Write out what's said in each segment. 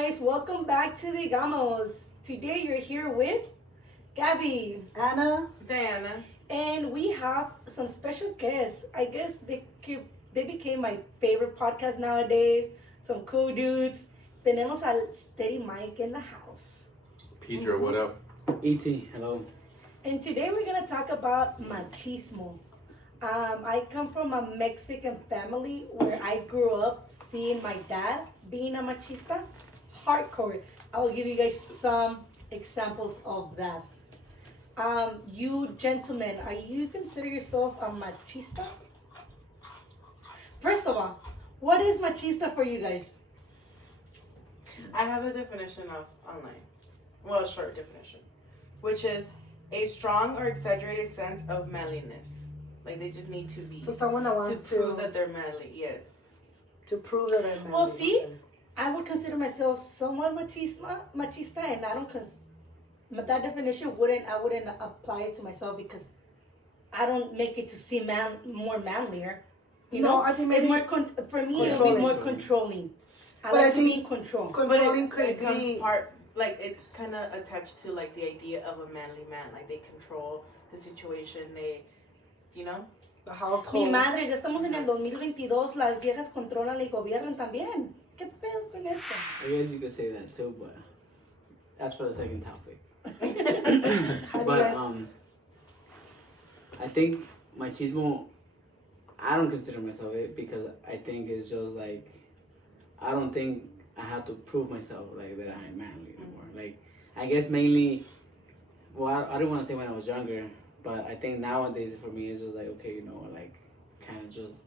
guys, welcome back to Digamos. Today you're here with Gabby, Anna, Diana. and we have some special guests. I guess they became my favorite podcast nowadays. Some cool dudes. Tenemos al SteadyMic in the house. Pedro, what up? E.T., hello. And today we're going to talk about machismo. I come from a Mexican family where I grew up seeing my dad being a machista. Hardcore. I will give you guys some examples of that. You gentlemen, are you consider yourself a machista? First of all, what is machista for you guys? I have a definition of online. Well, a short definition. Which is a strong or exaggerated sense of manliness. Like they just need to be so someone that to wants prove that they're manly, yes. to prove that they're manly. Well, see, I would consider myself somewhat machista, and I don't but that definition I wouldn't apply it to myself because I don't make it to seem more manlier. You know, I think maybe it's more for me it would be more controlling. I like to be in control. Controlling but could it comes be part like it's kind of attached to like the idea of a manly man. Like they control the situation. They, you know. the household. Mi madre, ya estamos en el 2022, las viejas controlan y gobiernan también. ¿Qué pedo con eso? I guess you could say that too, but that's for the second topic. How do you But guys- I think machismo, I don't consider myself it because I think it's just like, I don't think I have to prove myself like that I'm manly anymore. Like, I guess mainly, well, I don't want to say when I was younger, but I think nowadays for me it's just like, okay, you know, like kind of just,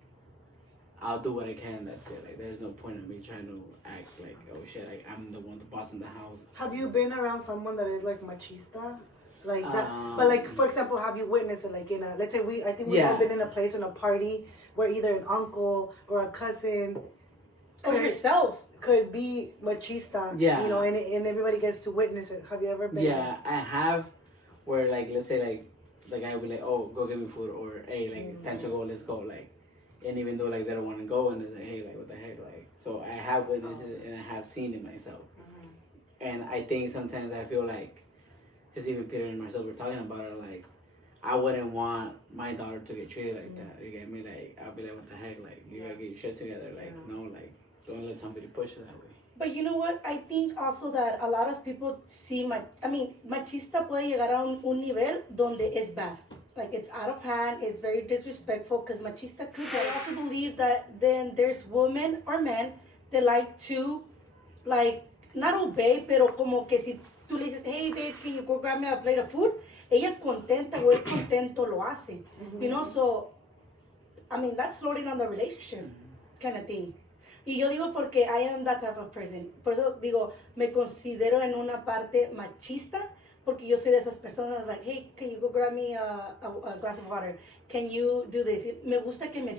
I'll do what I can and that's it. Like, there's no point in me trying to act like, oh shit, like I'm the one, the boss in the house. Have you been around someone that is like machista? Like that, but like for example, have you witnessed it? Like in a, let's say I think we've all been in a place in a party where either an uncle or a cousin Or yourself. could be machista. Yeah. You know, and everybody gets to witness it. Have you ever been? Yeah, I have. Where like, let's say like the guy will be like, oh, go get me food, or hey, like it's time to go, let's go, like, and even though like they don't want to go, and it's like, hey, like what the heck, like, so I have witnessed it and I have seen it myself, and I think sometimes I feel like, because even Peter and myself were talking about it, like, I wouldn't want my daughter to get treated like that. You get me? Like, I'll be like, what the heck, like, you gotta get your shit together, like, no, like, don't let somebody push it that way. But you know what? I think also that a lot of people see machista puede llegar a un nivel donde es bad. Like it's out of hand, it's very disrespectful because machista could. But I also believe that then there's women or men that like to, like, not obey, pero como que si tú le dices, hey babe, can you go grab me a plate of food? Ella contenta o él contento lo hace. You know, so, I mean, that's floating on the relationship kind of thing. Y yo digo porque I am that type of person. Por eso digo, me considero en una parte machista porque yo soy de esas personas like, hey, can you go grab me a glass of water? Can you do this? Me gusta que me...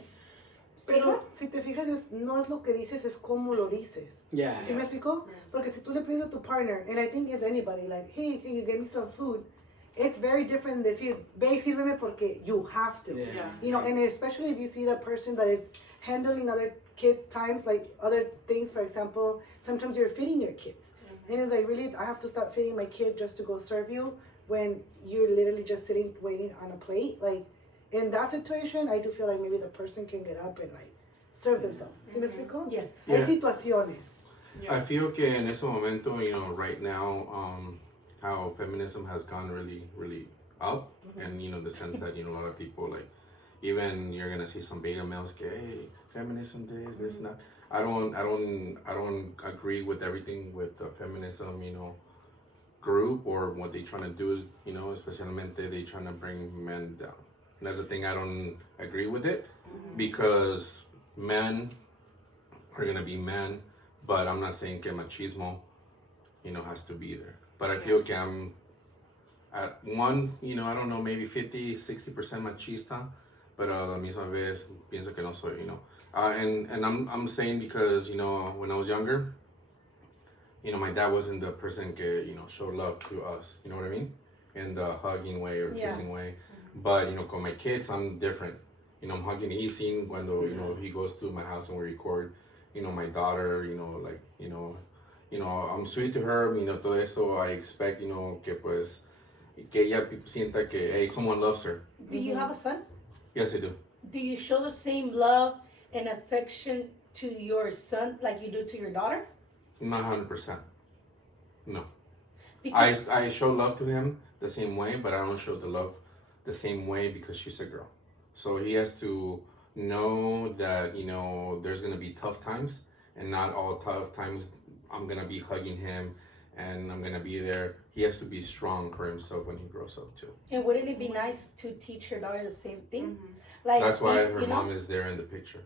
Pero si te fijas, no es lo que dices, es cómo lo dices. Yeah. ¿Sí me explico? Porque si tú le pides a tu partner, and I think it's anybody, like, hey, can you get me some food? It's very different than decir, ve, sírveme porque you have to. Yeah. You know, and especially if you see that person that is handling other kid times, like other things, for example, sometimes you're feeding your kids. And it's like, really, I have to stop feeding my kid just to go serve you when you're literally just sitting, waiting on a plate. Like, in that situation, I do feel like maybe the person can get up and like serve themselves. ¿Sí me explico? Yes. Hay Yeah. situaciones. I feel que en ese momento, you know, right now, how feminism has gone really, really up, and you know, the sense that, you know, a lot of people, like, even you're gonna see some beta males que, hey, feminism this and that. I don't agree with everything with the feminism, you know, group, or what they trying to do is, you know, especialmente they trying to bring men down. And that's the thing, I don't agree with it, because men are gonna be men, but I'm not saying que machismo, you know, has to be there. But I feel que I'm at one, you know, I don't know, maybe 50, 60% machista, but a la misma vez pienso que no soy, you know. And I'm saying because, you know, when I was younger, you know, my dad wasn't the person que, you know, showed love to us, you know what I mean? In the hugging way or kissing way. But, you know, con my kids, I'm different. You know, I'm hugging easy when, you know, he goes to my house and we record, you know, my daughter, you know, like, you know, you know, I'm sweet to her, you know, todo eso, I expect, you know, que pues, que ella sienta que, hey, someone loves her. Do you have a son? Yes, I do. Do you show the same love and affection to your son like you do to your daughter? Not 100%. No. Because I show love to him the same way, but I don't show the love the same way because she's a girl. So he has to know that, you know, there's going to be tough times, and not all tough times I'm going to be hugging him and I'm going to be there. He has to be strong for himself when he grows up too. and wouldn't it be nice to teach your daughter the same thing? Mhm. Like That's why you her know, mom is there in the picture.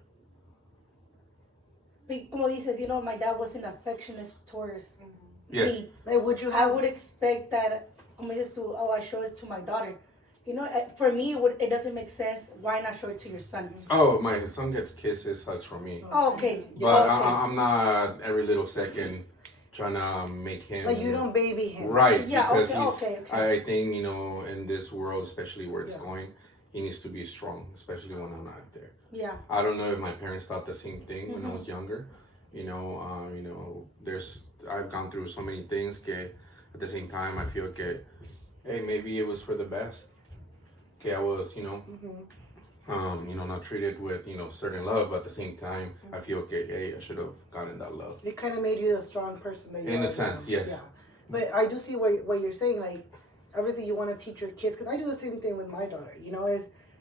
como dices, you know, my dad wasn't affectionate towards Yeah. me. Like, would you I have? would expect that, como dices tú, oh, I show it to my daughter. You know, for me, it doesn't make sense. Why not show it to your son? Oh, my son gets kisses, hugs from me. Oh, okay. But okay. I'm not every little second trying to make him. Like, you don't baby him. Right, Yeah, because okay, he's, okay. I think, you know, in this world, especially where it's Yeah. going, he needs to be strong, especially when I'm not there. Yeah. I don't know if my parents thought the same thing when I Mhm. was younger. You know, I've gone through so many things que at the same time I feel que, hey, maybe it was for the best. Que I was, you know, not treated with, you know, certain love, but at the same time I feel que, hey, I should have gotten that love. It kind of made you the strong person that you In are a sense, now. yes. Yeah. But I do see what you're saying. Like, obviously, you want to teach your kids, because I do the same thing with my daughter. You know,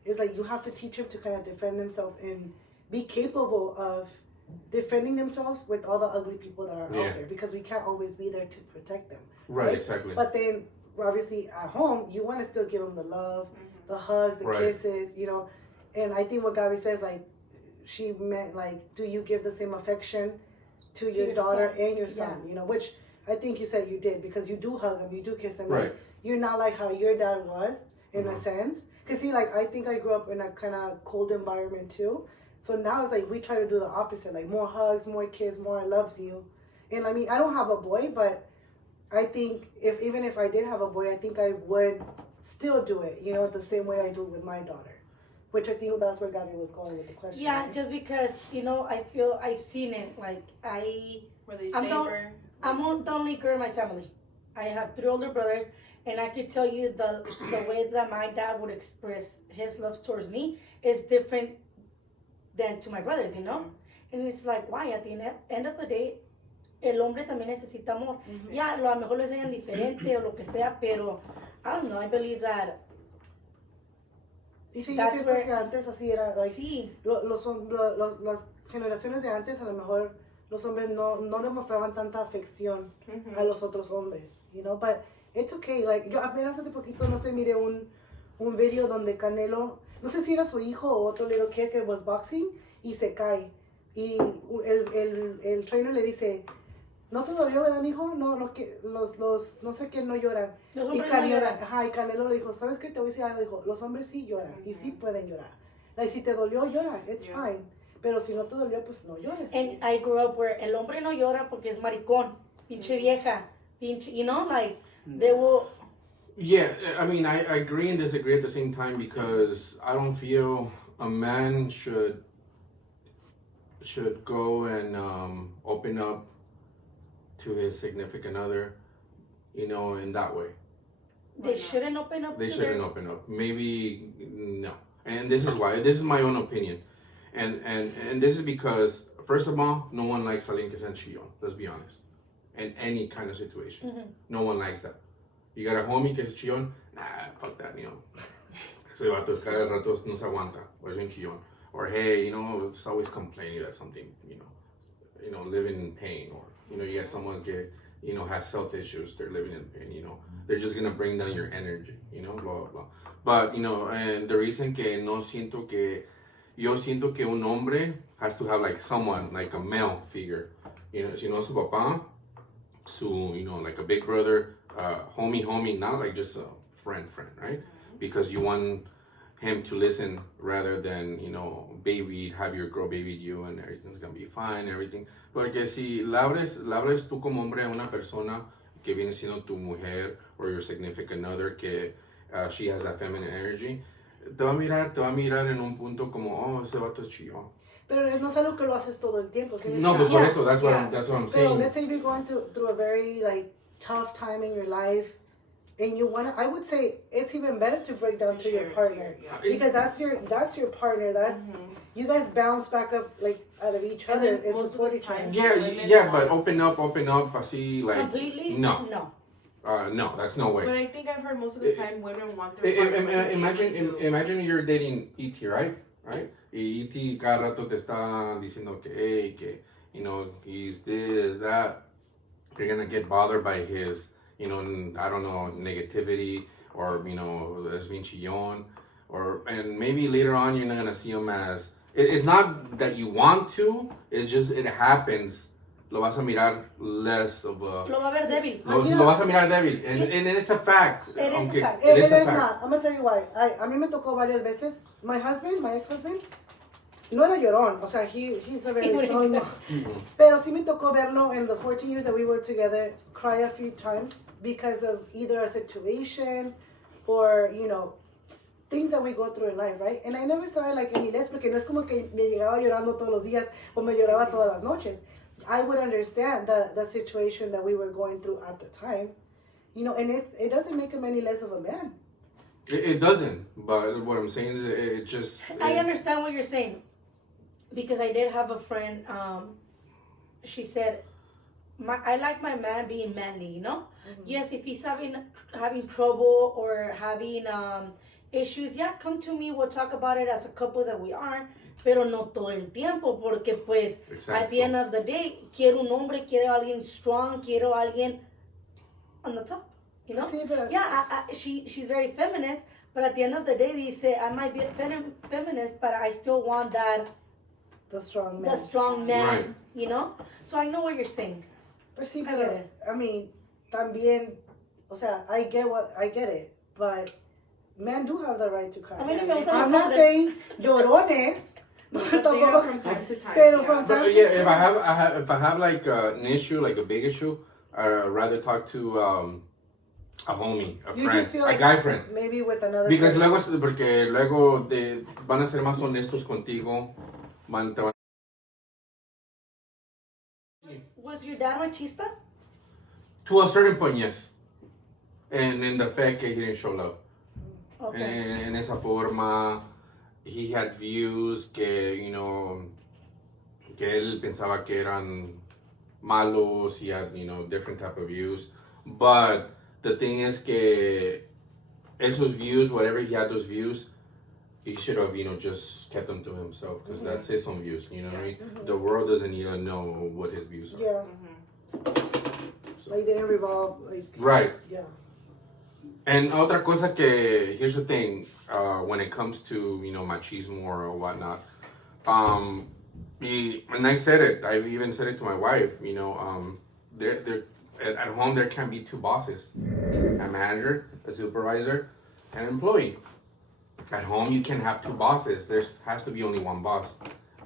is like you have to teach them to kind of defend themselves and be capable of defending themselves with all the ugly people that are Yeah. out there, because we can't always be there to protect them. Right, Right. exactly. But then, obviously, at home, you want to still give them the love, the hugs, the Right. kisses, you know. And I think what Gabi says, like, she meant, like, do you give the same affection to your your daughter son. and your son, you know, which I think you said you did, because you do hug them, you do kiss them. Right. Like, you're not like how your dad was, in a Mhm. sense. Because, see, like, I think I grew up in a kind of cold environment, too. So now it's like we try to do the opposite, like more hugs, more kiss, more I loves you. And I mean, I don't have a boy, but I think even if I did have a boy, I think I would still do it, you know, the same way I do it with my daughter. Which I think that's where Gabi was going with the question. Yeah, right? just because, you know, I feel I've seen it. Like, Where they I'm favor. I'm the only girl in my family. I have 3 older brothers, and I could tell you the way that my dad would express his love towards me is different than to my brothers, you know? And it's like, why? At the end of the day, el hombre también necesita amor. Ya, a lo mejor lo enseñan diferente o lo que sea, pero I don't know, I believe that Y sí, yo that's siento where- que antes así era, like, sí, las generaciones de antes, a lo mejor los hombres no demostraban tanta afección a los otros hombres, you know, but it's okay. Like, yo apenas hace poquito, no sé, miré un video donde Canelo, no sé si era su hijo o otro little kid que was boxing, y se cae, y el trainer le dice, ¿no te dolió, verdad, mijo? No, que los no sé qué no lloran. los Y hombres no lloran. y Canelo le dijo, ¿sabes qué? Te voy a decir algo. Dijo, los hombres sí lloran, y sí pueden llorar. Like, si te dolió, llora, it's Yeah. fine. Pero si no te dolió, pues no llores. And I grew up where el hombre no llora porque es maricón, pinche vieja, pinche, you know, like, they will, Yeah, I mean, I agree and disagree at the same time, because I don't feel a man should go and open up to his significant other, you know, in that way. they shouldn't open up They to shouldn't open up. Maybe no. And this is why. This is my own opinion. And this is because, first of all, no one likes alguien que sea chillón. Let's be honest. In any kind of situation. Mhm. No one likes that. You got a homie que es chillón? Nah, fuck that, you know. Ese vato cada rato no se aguanta. O es un chillón. Or, hey, you know, it's always complaining that something, you know, living in pain. Or, you know, you get someone que, you know, has health issues, they're living in pain, you know. They're just gonna bring down your energy, you know, blah, blah, blah. But, you know, and the reason que no siento que, yo siento que un hombre has to have like someone, like a male figure. You know, si no su papá, su, you know, like a big brother, homie, not like just a friend, right? Because you want him to listen rather than, you know, have your girl baby you and everything's gonna be fine, everything. Porque si le hablas tú como hombre a una persona que viene siendo tu mujer or your significant other que she has that feminine energy, te va a mirar en un punto como, oh, ese vato es chillón. Pero no es algo que lo haces todo el tiempo. ¿Sí? No, pues por Yeah. eso, that's what I'm So saying. let's say if you're going through a very like tough time in your life, and you wanna, I would say it's even better to break down to your partner because that's your partner. That's you guys bounce back up like out of each And other then and most of support the each other. time- Yeah, but open up, así, like, Completely? no. No. No, that's no way. But I think I've heard most of the time women want their partner to be able to- Imagine you're dating E.T., right? Y E.T. cada rato te está diciendo que, hey, que, you know, he's this, that. You're gonna get bothered by his, you know, I don't know, negativity, or, you know, es bien chillón, and maybe later on you're not gonna see him as, it's not that you want to, it's just, it happens. Lo vas a mirar less of a... Lo va a ver débil. Lo vas a mirar débil. And it's a fact. It is a fact. It is not. I'm gonna tell you why. A mí me tocó varias veces. My ex-husband, no era llorón. O sea, he's a very strong. Pero sí me tocó verlo in the 14 years that we were together, cry a few times because of either a situation or, you know, things that we go through in life, right? And I never saw it like any less porque no es como que me llegaba llorando todos los días o me lloraba todas las noches. I would understand the situation that we were going through at the time, you know, and it doesn't make him any less of a man. It doesn't, but what I'm saying is it just... I understand what you're saying because I did have a friend, she said, I like my man being manly, you know? Yes, if he's having trouble or having issues, yeah, come to me, we'll talk about it as a couple that we are. Pero no todo el tiempo, porque pues at the end of the day, quiero un hombre, quiero alguien strong, quiero alguien on the top, you know? Sí, pero... Yeah, she's very feminist, but at the end of the day, dice, I might be a feminist, but I still want the strong man, Right. you know? So I know what you're saying. Pues sí, I pero, get it. I mean, también, o sea, I get it, but men do have the right to cry. A mí ni me gustan I'm los not hombres. saying llorones. But they are from time to time. Pero yeah. from time But yeah, if I have like an issue, like a big issue, I'd rather talk to a homie, a You friend, just feel a like guy friend. maybe with another Because person. porque luego van a ser más honestos contigo. Te van... Was your dad machista? To a certain point, yes. And in the fact that he didn't show love. Okay. En esa forma, he had views que, you know, que él pensaba que eran malos. He had, you know, different type of views. But the thing is que esos views, whatever he had those views, he should have, you know, just kept them to himself because that's his own views. You know what I mean? The world doesn't need to know what his views are. Yeah. Like they didn't revolve, like... Right. Yeah. And otra cosa que, here's the thing, when it comes to, you know, machismo or whatnot, and I said it, I've even said it to my wife, you know, at home there can't be two bosses, a manager, a supervisor, and an employee. At home you can have two bosses, there has to be only one boss.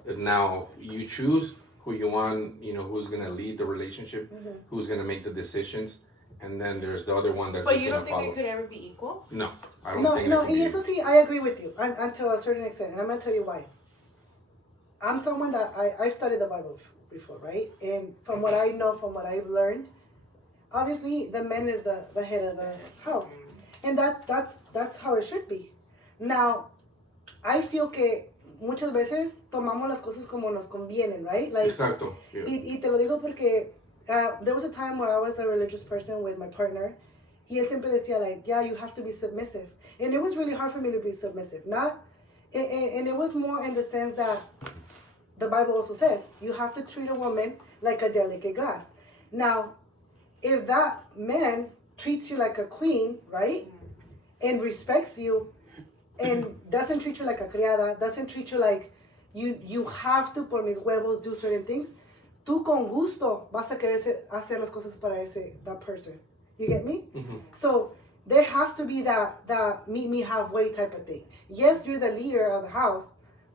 Now, you choose who you want, you know, who's going to lead the relationship, who's going to make the decisions. And then there's the other one that's But just you gonna don't think follow. it could ever be equal? No, I don't No, think no, it can y be. eso sí, I agree with you until a certain extent, and I'm gonna tell you why. I'm someone that I studied the Bible before, right? And from what I know, from what I've learned, obviously the man is the head of the house, and that's how it should be. Now, I feel que muchas veces tomamos las cosas como nos convienen, right? Like, Exacto. Yeah. y te lo digo porque there was a time where I was a religious person with my partner. Y él siempre decía, like, yeah, you have to be submissive. And it was really hard for me to be submissive. And it was more in the sense that the Bible also says, you have to treat a woman like a delicate glass. Now, if that man treats you like a queen, right? And respects you, and doesn't treat you like a criada, doesn't treat you like you have to, por mis huevos, do certain things, tú con gusto vas a querer hacer las cosas para that person. You get me? Mm-hmm. So there has to be that meet me halfway type of thing. Yes, you're the leader of the house,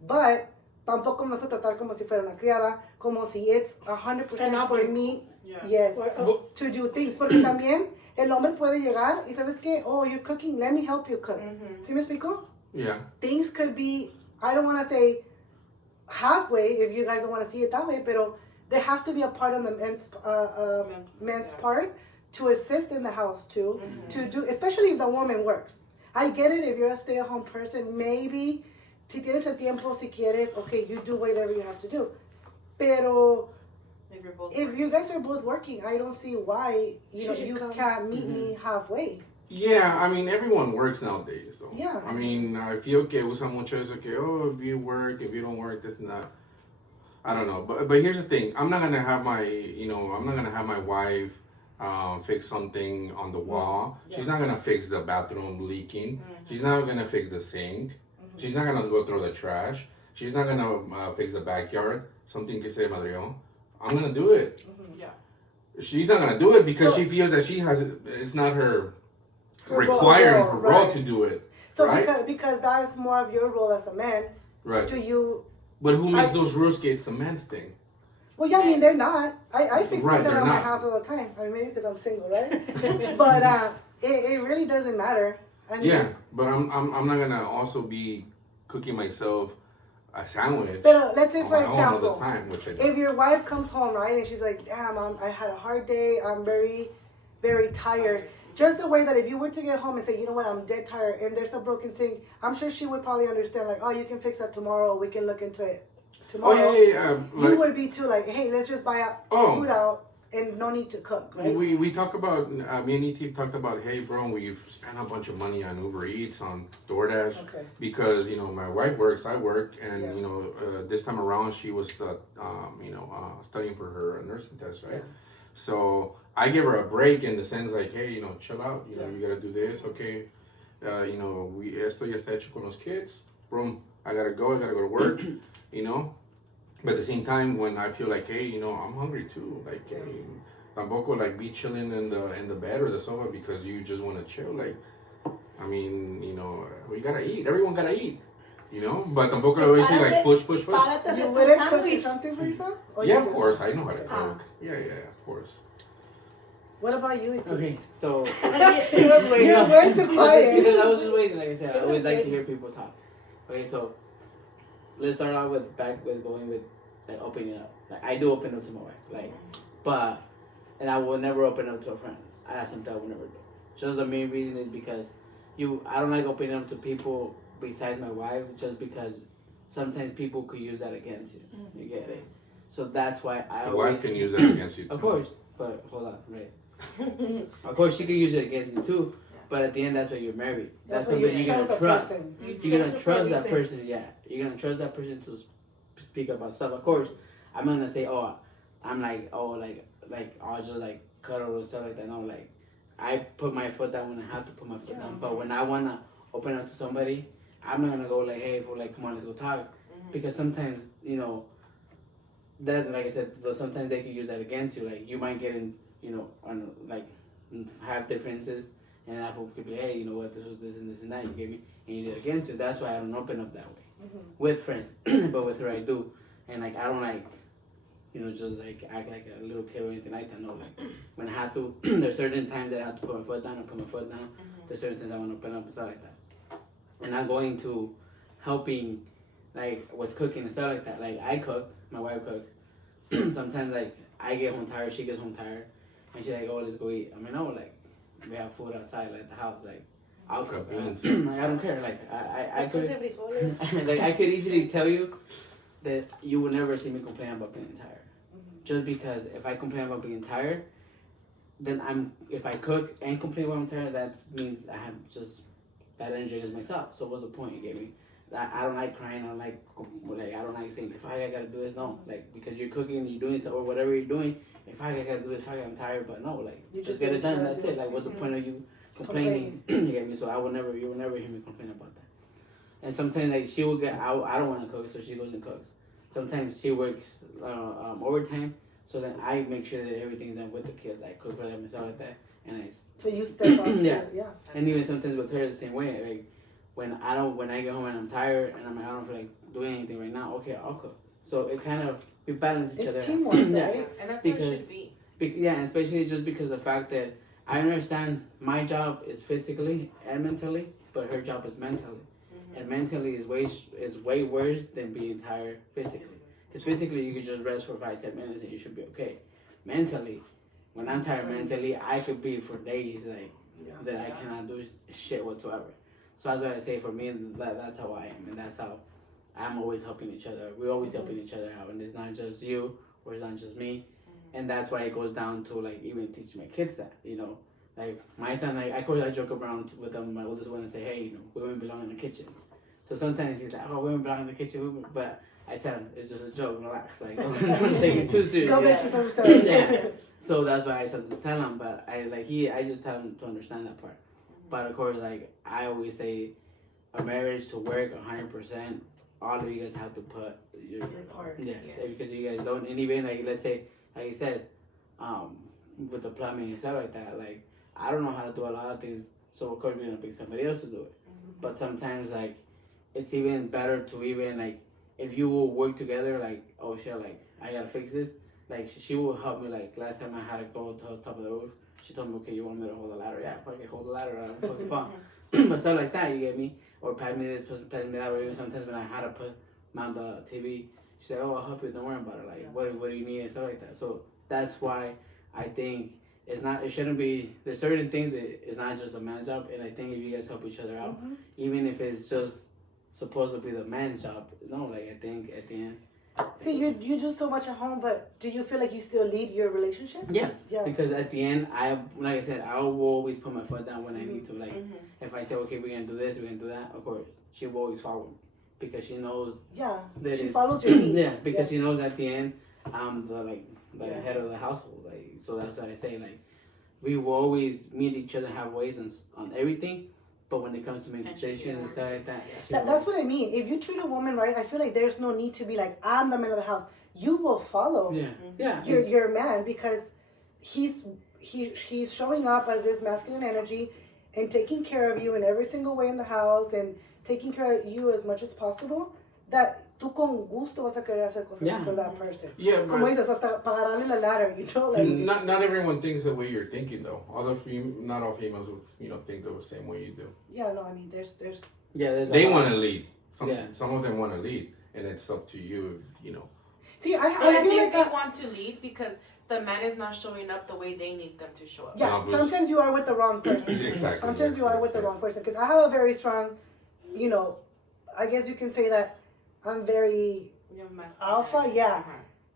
but tampoco me vas a tratar como si fuera una criada, como si it's 100% for me, yes, to do things. Porque también el hombre puede llegar y sabes qué, oh, you're cooking, let me help you cook. ¿Sí me explico? Yeah. Things could be, I don't want to say halfway if you guys don't want to see it that way, pero there has to be a part on the men's part to assist in the house too, to do, especially if the woman works. I get it if you're a stay-at-home person, maybe si tienes el tiempo, si quieres, okay, you do whatever you have to do. Pero if you guys are both working, I don't see why you can't meet me halfway. Yeah, I mean, everyone works nowadays, though. Yeah. I mean, I feel que usa mucho eso que, oh, if you work, if you don't work, this and that. I don't know. But here's the thing. I'm not going to have my wife fix something on the wall. Yeah. She's not going to fix the bathroom leaking. She's not going to fix the sink. She's not going to go throw the trash. She's not going to fix the backyard. Something que se madrió. I'm going to do it. Yeah. She's not going to do it because she feels that it's not her requiring her role to do it. So right? because that is more of your role as a man. Right. Do you? But who makes those rules? It's a man's thing. Well, yeah, I mean they're not. I fix things around my house all the time. I mean maybe because I'm single, right? But it really doesn't matter. I mean, yeah, but I'm not gonna also be cooking myself a sandwich. But let's say for example, all the time, which I do. If your wife comes home, right, and she's like, "Damn, I had a hard day. I'm very, very tired." Just the way that if you were to get home and say, you know what, I'm dead tired, and there's a broken sink, I'm sure she would probably understand, like, oh, you can fix that tomorrow, we can look into it tomorrow. Oh, yeah. You would be too, like, hey, let's just buy food out and no need to cook, right? We talk about, me and E.T. talked about, hey, bro, we've spent a bunch of money on Uber Eats, on DoorDash, because, my wife works, I work, and, this time around she was, studying for her nursing test, right? Yeah. So I give her a break in the sense like, hey, chill out. You gotta do this, okay? Esto ya está hecho con los kids. Boom, I gotta go to work, But at the same time, when I feel like, hey, I'm hungry too. Like, tampoco like be chilling in the bed or the sofa because you just want to chill. Like, I mean, we gotta eat. Everyone gotta eat. But tampoco le voy a decir like push. You wouldn't cook something for yourself? Yeah, of course. I know how to cook. Yeah, of course. What about you? Okay, so you're way too quiet. Because I was just waiting. Like I said, I always like to hear people talk. Okay, so let's start out with going with like opening up. Like I do open up to my wife, and I will never open up to a friend. That's something I will never do. Just the main reason is because I don't like opening up to people besides my wife, just because sometimes people could use that against you. Mm-hmm. You get it? So that's why I always... wife can use that against you too. Of course, but hold on, right? Of course, she could use it against me too, but at the end, that's why you're married. That's somebody you're gonna trust. You're gonna trust that person. Yeah, you're gonna trust that person to speak about stuff. Of course, I'm not gonna say, I'll just like cuddle and stuff like that. No, like I put my foot down when I have to put my foot down. But when I wanna open up to somebody, I'm not gonna go like, hey, come on, let's go talk, because sometimes that, like I said, sometimes they can use that against you. Like you might get in. On like have differences, and that fool could be, hey, you know what, this was this and this and that, you gave me, and use it against you. That's why I don't open up that way with friends, but with her I do, and like I don't like, just like act like a little kid or anything like that. No, like when I have to, there's certain times that I have to put my foot down. There's certain times I want to open up and stuff like that, and I'm going to helping, like with cooking and stuff like that. Like I cook, my wife cooks. Sometimes like I get home tired, she gets home tired. And she's like, oh, let's go eat. I mean, no, like, we have food outside, like, the house. Like, I'll cook. Like, I don't care. Like, I could... like, I could easily tell you that you will never see me complain about being tired. Just because if I complain about being tired, then if I cook and complain about I'm tired, that means I have just bad energy against myself. So what's the point you gave me? I don't like crying. I don't like saying, if I gotta do this, no. Like, because you're cooking, you're doing stuff, or whatever you're doing, if I gotta do this, I'm tired, but no, like, you just get it done, that's it. Like, what's the point of you complaining? You get me? So you will never hear me complain about that. And sometimes, like, she will I don't want to cook, so she goes and cooks. Sometimes she works overtime, so then I make sure that everything's done with the kids. I cook for them and stuff like that. And so you step up. Yeah. And even sometimes with her the same way. Like, when I get home and I'm tired and I don't feel like doing anything right now, okay, I'll cook. So it kind of, we balance each other. It's teamwork, right? Yeah, and that's what it should be. Yeah, and especially just because the fact that I understand my job is physically and mentally, but her job is mentally. And mentally is way worse than being tired physically. Because physically you could just rest for 5-10 minutes and you should be okay. Mentally, when I'm tired mentally, I could be for days like that I cannot do shit whatsoever. So that's why I say for me that's how I am, and that's how I'm always helping each other. We're always helping each other out, and it's not just you or it's not just me. And that's why it goes down to like even teaching my kids that, you know, like my son, like I joke around with them, my oldest one, and say, hey, you know, women belong in the kitchen. So sometimes he's like, oh, women belong in the kitchen, but I tell him it's just a joke, relax, like don't take it too seriously. Go make yourself sad. Yeah. So that's why I sometimes tell him, but I just tell him to understand that part. But of course, like I always say, a marriage to work 100%, all of you guys have to put your part. Yeah, because you guys don't, and even like let's say, like he says, with the plumbing and stuff like that, like I don't know how to do a lot of things, so of course we're gonna pick somebody else to do it. But sometimes like it's even better to even like if you will work together, like oh shit, like I gotta fix this. Like she will help me. Like last time I had to go to the top of the roof, she told me, okay, you want me to hold the ladder? Yeah, fucking hold the ladder. I don't fucking fun. But stuff like that, you get me? Or pass me this, pass me that. Or even sometimes when I had to mount the TV, she said, oh, I'll help you. Don't worry about it. Like what do you need and stuff like that. So that's why I think it shouldn't be. There's certain things that it's not just a man's job. And I think if you guys help each other out, even if it's just supposed to be the man's job, no, like I think at the end. See, you do so much at home, but do you feel like you still lead your relationship? Yes. Yeah. Because at the end, like I said, I will always put my foot down when I need to. Like, if I say, okay, we're gonna do this, we're gonna do that, of course, she will always follow me because she knows. Yeah. That she follows your lead. Yeah, because she knows at the end, I'm the head of the household. Like, so that's what I say. Like, we will always meet each other halfway on everything. But when it comes to making decisions and stuff like that, that's what I mean. If you treat a woman right, I feel like there's no need to be like, I'm the man of the house. You will follow your man because he's showing up as his masculine energy and taking care of you in every single way in the house and taking care of you as much as possible. That tú con gusto vas a querer hacer cosas for that person. Yeah, but como dices, hasta pagarle la ladder, you know, like. Not everyone thinks the way you're thinking though. Not all females will think the same way you do. Yeah, no, I mean, there's. They want to lead. Some of them want to lead, and it's up to you, you know. See, I think like they want to lead because the man is not showing up the way they need them to show up. Yeah, sometimes you are with the wrong person. Exactly. Sometimes you are with the wrong person because I have a very strong, you know, I guess you can say that I'm very alpha, yeah.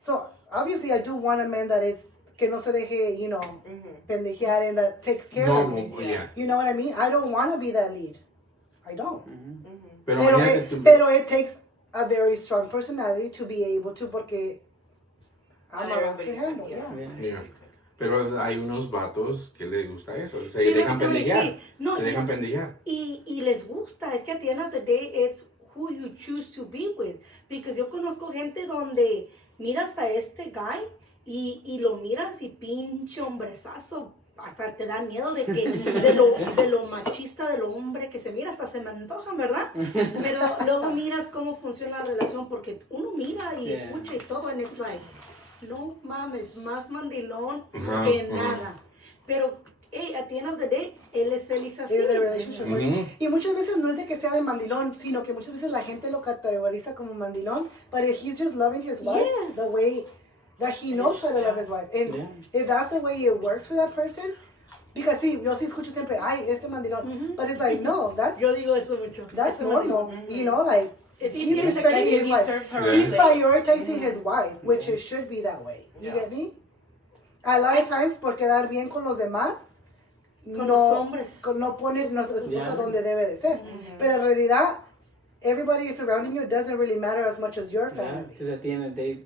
So obviously I do want a man that is que no se deje, you know, pendejear and that takes care of me. Yeah. You know what I mean? I don't want to be that lead. I don't. Pero it takes a very strong personality to be able to porque I'm allowed to handle, yeah. Pero hay unos vatos que les gusta eso. Se dejan pendejear. Se dejan pendejear. Y les gusta. Es que at the end of the day, it's who you choose to be with. Because yo conozco gente donde miras a este guy y lo miras y pinche hombrezazo. Hasta te da miedo de que de lo machista del hombre que se mira, hasta se me antoja, ¿verdad? Pero luego miras cómo funciona la relación porque uno mira y escucha y todo, and it's like, no mames, más mandilón que nada. Pero, hey, at the end of the day, él es feliz así. Y muchas veces no es de que sea de mandilón, sino que muchas veces la gente lo categoriza como mandilón, but he's just loving his wife the way that he knows how to love his wife. And if that's the way it works for that person, because sí, yo sí escucho siempre, ay, este mandilón, but it's like, no, that's... Yo digo eso mucho. That's normal, you know, like, he's respecting his wife. He's prioritizing his wife, which it should be that way. You get me? A lot of times, por quedar bien con los demás, con los hombres. No ponen las cosas donde debe de ser. Pero en realidad, everybody surrounding you doesn't really matter as much as your family. Because at the end of the day,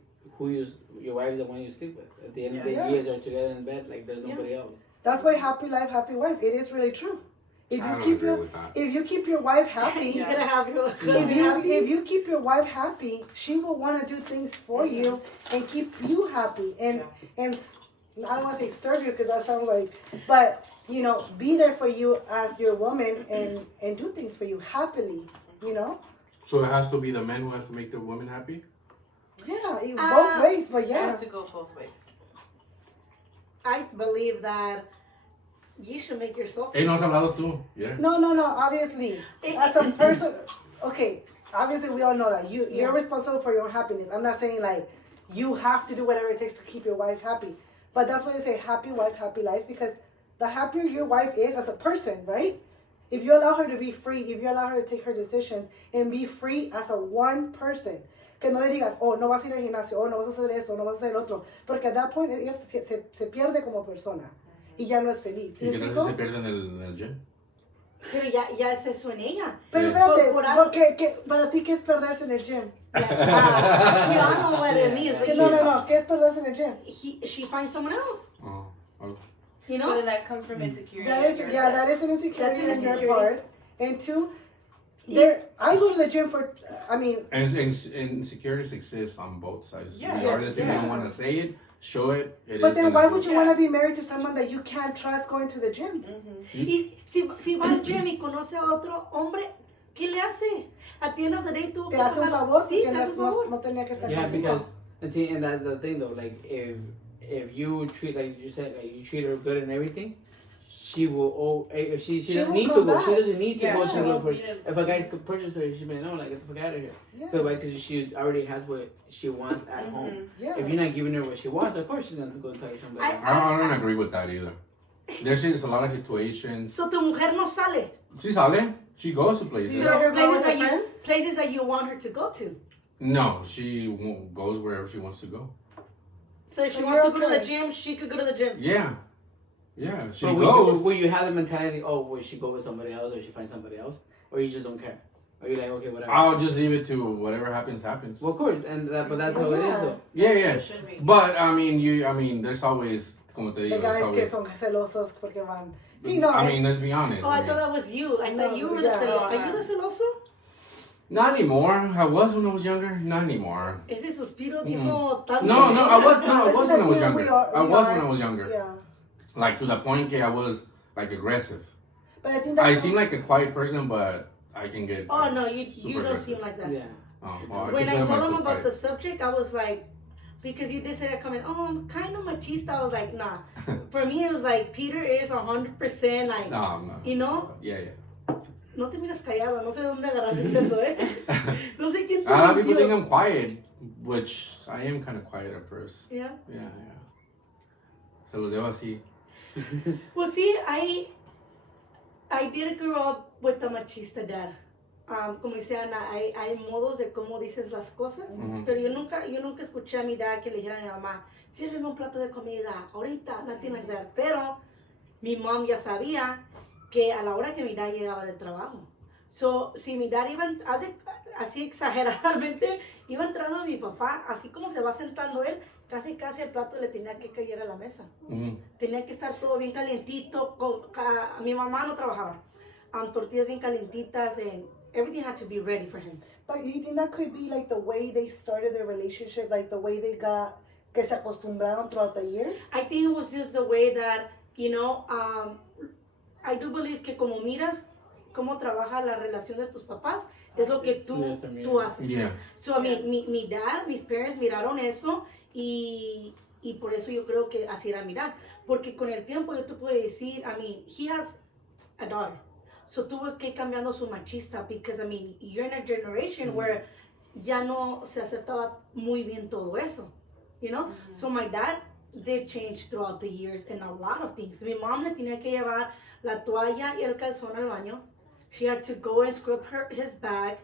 your wife is the one you sleep with. At the end of the day, you guys are together in bed, like there's nobody else. That's why happy life, happy wife. It is really true. If you keep your wife happy, you're gonna have your if you keep your wife happy, she will want to do things for you and keep you happy and I don't want to say serve you because that sounds like, but you know, be there for you as your woman and do things for you happily, you know. So it has to be the man who has to make the woman happy. Yeah, both ways, but it has to go both ways. I believe that you should make yourself. No has hablado tú. Yeah. No. Obviously, as a person, okay, obviously we all know that you're responsible for your happiness. I'm not saying like you have to do whatever it takes to keep your wife happy, but that's why they say happy wife, happy life, because the happier your wife is as a person, right? If you allow her to be free, if you allow her to take her decisions and be free as a one person, que no le digas, oh, no vas a ir al gimnasio, oh, no vas a hacer esto, no vas a hacer el otro, porque at that point ella se pierde como persona y ya no es feliz. ¿Sí Y me que no explico? se pierden en el gym. Pero ya es eso en ella. Pero Yeah. espérate, Por algo- para ti, ¿qué es perderse en el gym? You know what it means. Que no, ¿qué es perderse en el gym? She finds someone else. Oh, okay. You But know? then that comes from insecurity. That is, that is an insecurity That's an on your insecurity. part. And two, I go to the gym for, I mean, And insecurities exist on both sides. Yeah. Regardless if you Yeah. don't want to say it, show it. but then why would you Yeah. want to be married to someone that you can't trust going to the gym? Y si va al gym y conoce a otro hombre, ¿qué le hace? At the end of the day, tú ¿Te hace un favor? Sí, Porque te hace un favor. no tenía que estar Yeah, contigo. because and that's the thing though. Like if you treat, like you said, like you treat her good and everything, she will. Oh, if she doesn't will need to come go. back. She doesn't need to Yeah, go she to will look for. need it. If a guy could purchase her, she'd be like, no, like get the fuck out of here. Yeah. Because she already has what she wants at home. Yeah. If you're not giving her what she wants, of course she's not going to tell somebody. else. I don't agree with that either. There's just a lot of situations. So tu mujer no sale. She sale. She goes to places. You let her go with her friends? Places that you want her to go to. No, she goes wherever she wants to go. So if she So wants to you're go to the okay. gym, she could go to the gym. Yeah. Yeah, she But goes. will you have the mentality? Oh, will she go with somebody else, or she find somebody else, or you just don't care? Or you like, okay, whatever. I'll just leave it to whatever happens, happens. Well, of course, but that's how it is, Yeah. though. Yeah. Should be. But I mean, there's always, como te The digo, there's guys que always. son celosos porque van. Sí, no. I mean, let's be honest. Oh, I thought that was you. I thought No, you were yeah. the celoso. No, Are you the celoso? Not anymore. I was when I was younger. Not anymore. Ese suspiro dijo tanto. No, I was when I was It's like younger. we are- I we was are- when I was younger. Yeah. Like to the point that I was like aggressive. But I think that I seem like a quiet person, but I can get. Oh, like, no, you super don't aggressive. seem like that. Yeah. Oh, well, When I consider told him myself about the quiet. subject, I was like, because you did say that comment, oh, I'm kind of machista. I was like, nah. For me, it was like, Peter is 100% like, No, I'm not. you know? Yeah. No te miras callada, no sé de dónde agarraste eso, eh. No sé quién te A lot of people mintió. think I'm quiet, which I am kind of quiet at first. Yeah. Yeah. Se los debo así. Well, see, I did grow up with a machista dad. Como dice Ana, hay modos de cómo dices las cosas, Ujú. pero yo nunca escuché a mi dad que le dijera a mi mamá, sírveme un plato de comida, ahorita, nothing like that. Pero mi mom ya sabía que a la hora que mi dad llegaba del trabajo. So, si mi dad iba, así exageradamente, iba entrando a mi papá, así como se va sentando él, casi el plato le tenía que caer a la mesa. Mhm. Tenía que estar todo bien calientito. Mi mamá no trabajaba. Tortillas bien calientitas and everything had to be ready for him. But you think that could be like the way they started their relationship, like the way they got, que se acostumbraron throughout the years? I think it was just the way that, you know, I do believe que como miras cómo trabaja la relación de tus papás, es lo que tú haces. Yeah. So, I mean, mi dad, mis parents miraron eso y por eso yo creo que así era mi dad. Porque con el tiempo yo te puedo decir, I mean, he has a daughter. So tuvo que ir cambiando su machista because, I mean, you're in a generation where ya no se aceptaba muy bien todo eso, you know? So my dad did change throughout the years in a lot of things. Mi mom le tenía que llevar la toalla y el calzón al baño. She had to go and scrub his bag.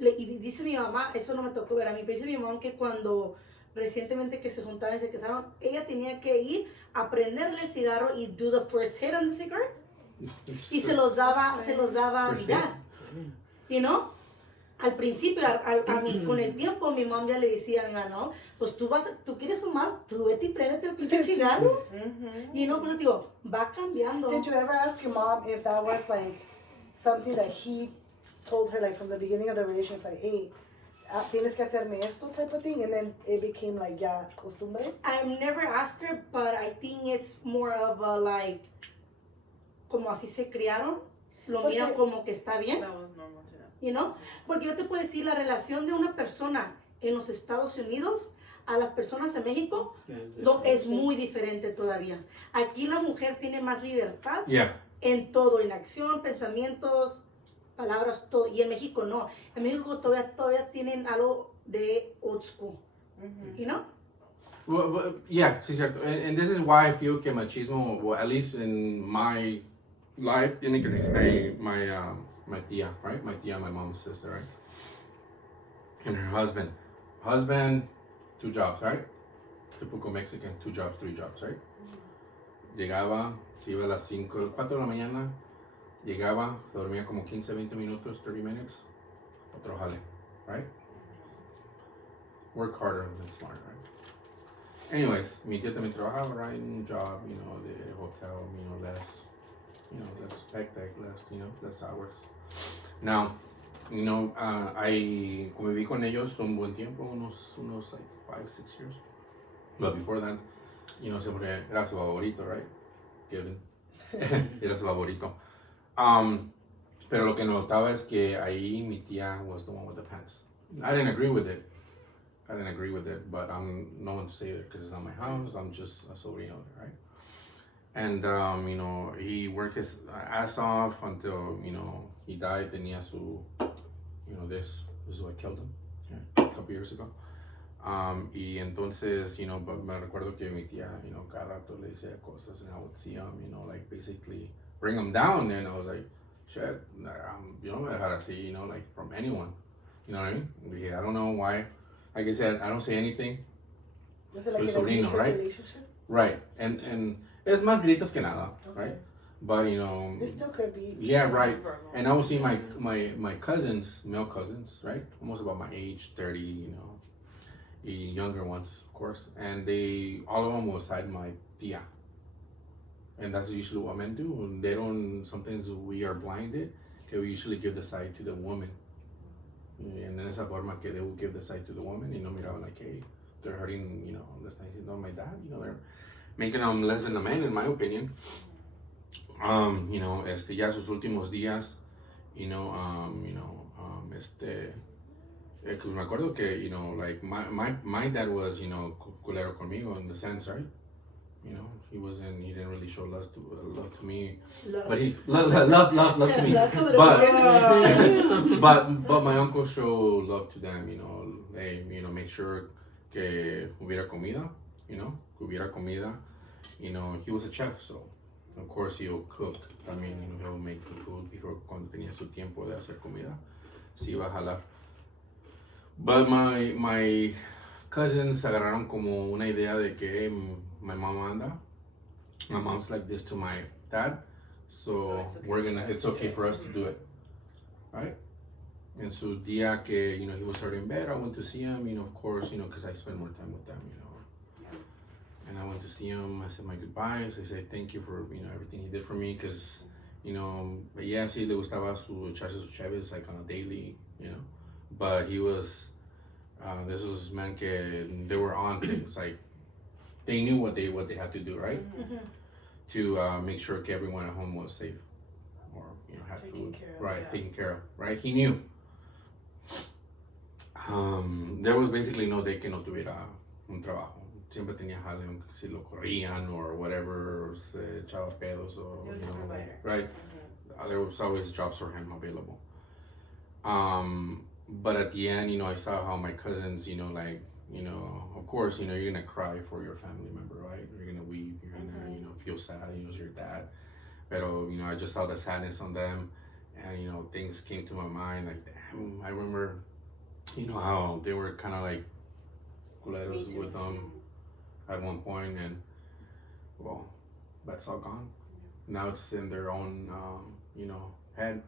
Y dice mi mamá, eso no me tocó ver a mí, pero dice mi mamá que cuando recientemente que se juntaron y se casaron, ella tenía que ir a prenderle el cigarro y do the first hit on the cigarette. Y se los daba a mi dad. You know? Al principio, a mí, con el tiempo, mi mamá ya le decía a mi mamá, no, pues tú quieres fumar, tú vete y préndete el pinche cigarro. Y no, pues digo, va cambiando. Did you ever ask your mom if that was like something that he told her like from the beginning of the relationship, like, hey, tienes que hacerme esto type of thing, and then it became like ya costumbre? I've never asked her, but I think it's more of a like, como así se criaron, lo Porque- miran como que está bien. That was normal to them. You know? Porque yo te puedo decir, la relación de una persona en los Estados Unidos a las personas en México es muy diferente todavía. Aquí la mujer tiene más libertad Yeah. en todo, en acción, pensamientos, palabras, todo, y en México no. En México todavía tienen algo de old school, you know? Well, yeah, sí, cierto. And this is why I feel que machismo, well, at least in my life, tiene que existir my tía, right? My tía, my mom's sister, right? And her husband. Husband, 2 jobs, right? Typical Mexican, 2 jobs, 3 jobs, right? Llegaba, se iba a las 5, 4 de la mañana, llegaba, dormía como 15, 20 minutos, 30 minutes, otro jale, right? Work harder than smart, right? Anyways, mi tía también trabajaba, right, in un job, you know, de hotel, less hectic, less hours. Now, I conviví con ellos un buen tiempo, unos like 5, 6 years. But before that, siempre era su favorito, right? Kevin. Era su favorito. Pero lo que notaba es que ahí mi tía was the one with the pants. I didn't agree with it, but I'm no one to say it because it's not my house. I'm just a sobrino, right? And he worked his ass off until he died. Tenía su, this is what killed him, a couple years ago. Y entonces, me recuerdo que mi tía, cada rato le decía cosas, and I would see him, like basically bring him down, and I was like, shit, yo no me dejar así, like from anyone, you know what I mean? I don't know why. Like I said, I don't say anything. Is it like Soy an sobrino, abusive right? relationship? Right, and es más gritos que nada, right? But It still could be. yeah, right. And I would see my cousins, male cousins, right? Almost about my age, 30, younger ones, of course. And all of them will side my tia. And that's usually what men do. They don't, sometimes we are blinded, que we usually give the side to the woman. And en esa forma que they will give the side to the woman, miraban like, hey, they're hurting, let's not say, no, my dad, they're making them less than a man, in my opinion. Ya sus últimos días, me acuerdo que, like, my dad was, culero conmigo in the sense, right? He didn't really show love to me. But he, love to me. But my uncle showed love to them, hey, make sure que hubiera comida, he was a chef, so of course he'll cook. I mean, he'll make the food before cuando tenía su tiempo de hacer comida. Sí iba a jalar. But my cousins agarraron como una idea de que hey, my mom's like this to my dad, so it's okay for us to do it, right? And so día que he was hurting bad, I went to see him, of course, because I spend more time with them, and I went to see him. I said my goodbyes. I said thank you for everything he did for me, because but yeah, sí le gustaba echarse sus chaves like on a daily, but he was this was man que they were on things, like they knew what they had to do, right? To make sure que everyone at home was safe or had food, right? Taken care of, right? He knew. There was basically no day que no tuviera un trabajo. Siempre tenía jale, aunque si lo corrían or whatever, or se echaba pedos or right? There was always jobs for him available. But at the end, I saw how my cousins, of course, you're gonna cry for your family member, right? You're gonna weep, you're gonna, feel sad, it's your dad. Pero, I just saw the sadness on them, and, things came to my mind, like, damn, I remember, how they were kind of like culeros with them at one point, and, well, that's all gone. Now it's in their own, head,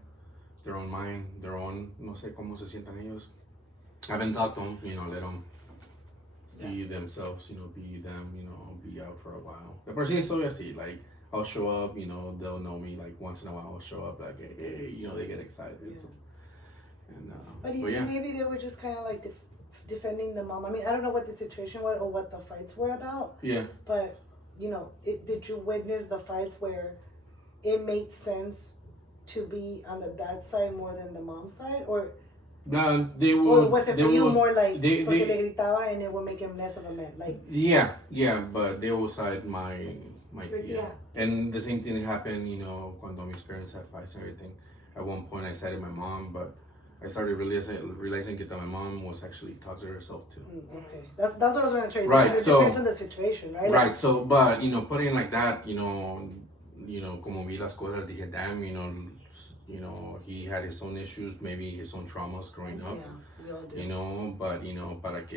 their own mind, their own, no sé cómo se sientan ellos. I haven't talked to them, let them be themselves, be them, be out for a while. De por sí soy así, like, I'll show up, they'll know me, like, once in a while I'll show up, like, hey, they get excited. Yeah. So, and, but you think maybe they were just kind of like defending the mom? I mean, I don't know what the situation was or what the fights were about. Yeah. But, did you witness the fights where it made sense to be on the dad's side more than the mom's side, or no, they would. Or was it for you more like they le gritaba and it would make him less of a man, like? Yeah, but they will side my Yeah. And the same thing happened, cuando mis parents had fights and everything. at one point I cited my mom, but I started realizing that my mom was actually toxic herself too. Okay, that's what I was gonna try. Right, It depends on the situation, right? Right. So, but putting it like that, como vi las cosas, dije, damn, he had his own issues, maybe his own traumas growing up, Yeah, we all do. but para que